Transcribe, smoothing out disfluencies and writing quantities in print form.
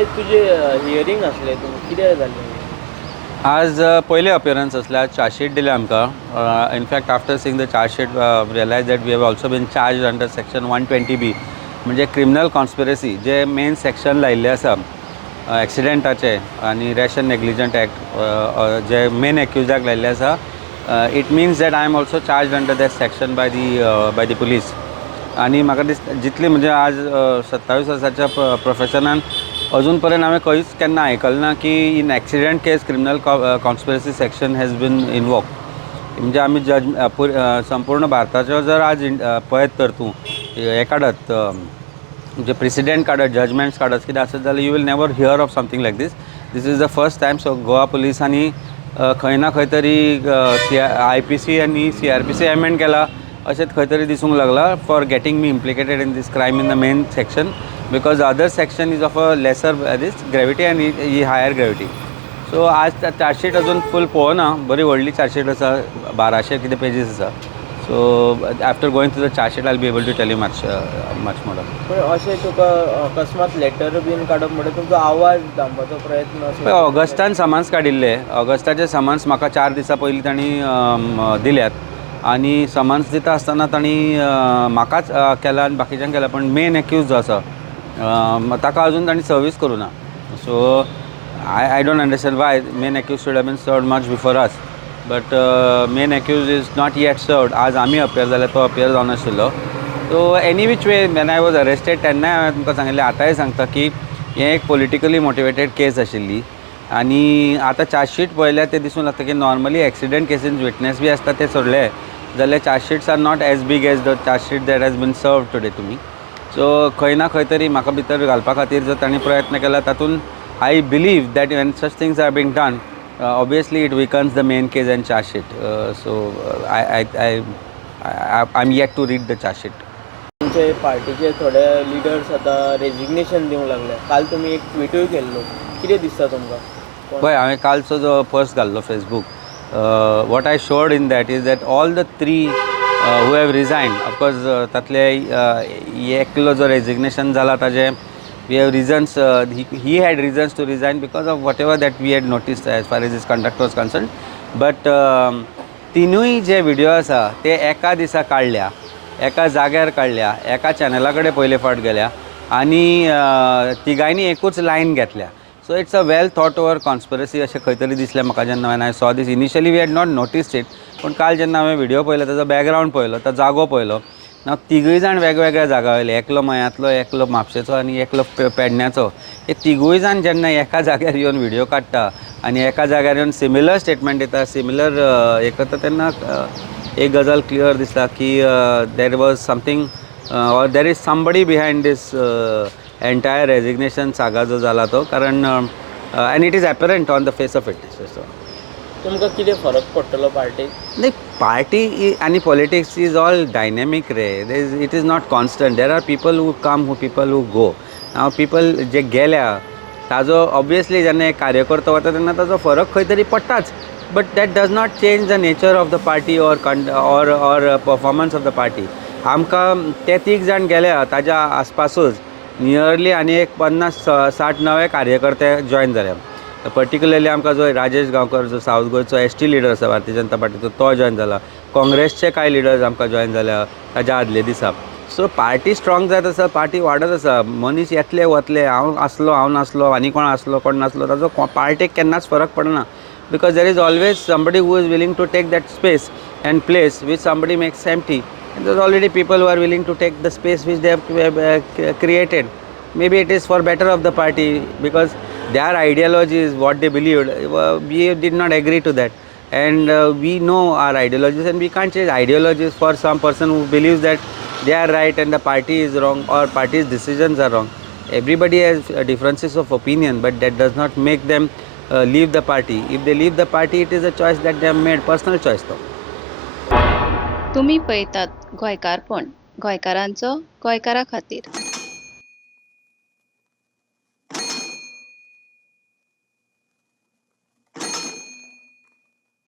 आयज तुजे हियरींग आसलें तूं कितें जाल्लें? आज पयलें अपियरन्स असल्या चार्जशीट दिले आमकां. In fact after seeing the chargesheet realise that we have also been charge under section 120B म्हणजे क्रिमिनल कॉन्स्पिरसी जे मेन सेक्शन लायिल्ले आसा एक्सिडेंटाचे आनी रॅश एंड नेग्लिजंट एक्ट जे मेन एक्युजाक लायिल्ले आसा. It means that I am also charge under that section by the police. आनी म्हाका दिसता जितली म्हणजे आज 27 वर्साच्या प्रोफेशनान अजून पर्यंत हांवें खंयच केन्ना आयकलें ना की in accident case criminal conspiracy section has been invoke. म्हणजे आमी संपूर्ण भारताचो जर आज पळयत तर तूं हें काडत म्हणजे प्रेसिडेंट काडत जजमेंट्स काडत कितें आसत जाल्यार you will never hear of something like this. This is the first time. So Goa पुलिसांनी खंय ना खंय तरी IPC आनी CRPC एमेंड केला अशें खंय तरी दिसूंक लागला for getting me implicated in this crime in the main section because other section is of a lesser this gravity आनी ही हायर ग्रेविटी. सो आज चार्जशीट अजून फूल पळोवना. बरी व्हडली चार्जशीट आसा 1200 कितें पेजीस आसा. So after going to the chargesheet I will be able to tell you much more. पूण अशें तुका अकस्मात लेटर बीन काडप म्हणटा तुमचो आवाज दामपाचो प्रयत्न पळय ऑगस्टान समन्स काडिल्ले. ऑगस्टाचे समन्स म्हाका 4 दिसां पयलीं तांणी दिल्यात आनी समन्स दिता आसतना तांणी म्हाकाच केला आनी बाकीच्यांक केला पण मेन एक्यूज जो आसा ताका अजून तांणी सर्वीस करूं ना. So I don't understand why main accused should have been served much before us. But main accused is not yet served. आज आमी अपियर जाल्यार तो अपियर जावन आशिल्लो. So any which way when I was arrested तेन्नाय हांवें तुमकां सांगिल्लें आतांय सांगता की हें एक पॉलिटिकली मोटिवेटेड केस आशिल्ली आनी आतां चार्जशीट पळयल्यार तें दिसूंक लागता की नॉर्मली एक्सिडेंट केसीन विटनेस बी आसता ते सोडले जाल्यार chargesheets are not as big as the chargesheet that has been served today to me. So खंय ना खंय तरी म्हाका भितर घालपा खातीर जो तांणी प्रयत्न केला तातूंत I believe that when such things are being done, obviously it weakens the main case and charge sheet. I'm yet to read the charge sheet. तुमचे पार्टीचे थोडे लिडर्स आतां रेजिग्नेशन दिवंक लागले. काल तुमी एक ट्विटूय केल्लो. कितें दिसता तुमकां? पळय हांवें कालचो जो पोस्ट घाल्लो Facebook. What I showed in that is that all the 3 who have resigned. Of course तातले एकलो जो रेजिग्नेशन जाला ताजे we have reasons. He had reasons to resign because of whatever that we had noticed as far as his conduct was concerned. But तिनूय जे video आसा ते एका दिसा काडल्या, एका जाग्यार काडल्या, एका चॅनला कडेन पयले फावट गेल्या आनी तिगांयनी एकूच लायन घेतल्या. So it's a well thought over conspiracy अशें खंय तरी दिसलें म्हाका जेन्ना when I saw this. Initially we had not noticed it. पूण काल जेन्ना हांवें व्हिडिओ पळयलो ताजो बॅकग्रावंड पळयलो तो जागो पळयलो हांव तिगूय जाण वेगवेगळ्या जागा वयले. एकलो मयांतलो, एकलो म्हापशेचो आनी एकलो पेडण्याचो. हे तिगूय जाण जेन्ना एका जाग्यार येवन व्हिडिओ काडटा आनी एका जाग्यार येवन सिमिलर स्टेटमेंट दिता, सिमिलर हें करता तेन्ना एक गजाल क्लियर दिसता की there was something or there is somebody behind this entire resignation saga जो जाला तो. कारण and it is apparent on the face of it. तुमकां कितें फरक पडटलो पार्टीक? नाही, पार्टी आनी पॉलिटिक्स इज ऑल डायनॅमीक रे. It is not constant. There are people who come, people who go. हांव पीपल जे गेल्या ताजो ऑब्वियसली जेन्ना एक कार्यकर्तो वता तेन्ना ताजो फरक खंय तरी पडटाच. But that does not change the nature of the party or performance of the party. आमकां ते 3 जाण गेल्या ताज्या आसपासूच नियरली आनी एक 50-60 नवे कार्यकर्ते जॉयन जाल्या. पर्टिक्युलरली आमकां जो राजेश गांवकर जो सावथ गोंयचो ST लिडर आसा भारतीय जनता पार्टीचो तो जॉयन जाला. काँग्रेसचे कांय लिडर्स आमकां जॉयन जाल्या ताज्या आदले दिसा. सो पार्टी स्ट्रॉंग जायत आसा, पार्टी वाडत आसा. मनीस येतले वतले, हांव आसलो, हांव नासलो, आनी कोण आसलो, कोण नासलो ताजो पार्टीक केन्नाच फरक पडना. Because there is always somebody who is willing to take that space and place which somebody makes empty. And there's already people who are willing to take the space which they have created. Maybe it is for better of the party because their ideology is what they believed. We did not agree to that. And we know our ideologies and we can't change ideologies for some person who believes that they are right and the party is wrong or party's decisions are wrong. Everybody has differences of opinion, but that does not make them leave the party. If they leave the party, it is a choice that they have made, personal choice though. तुम्ही पळयतात गोंयकारपण, गोंयकारांचो गोंयकारा खातीर.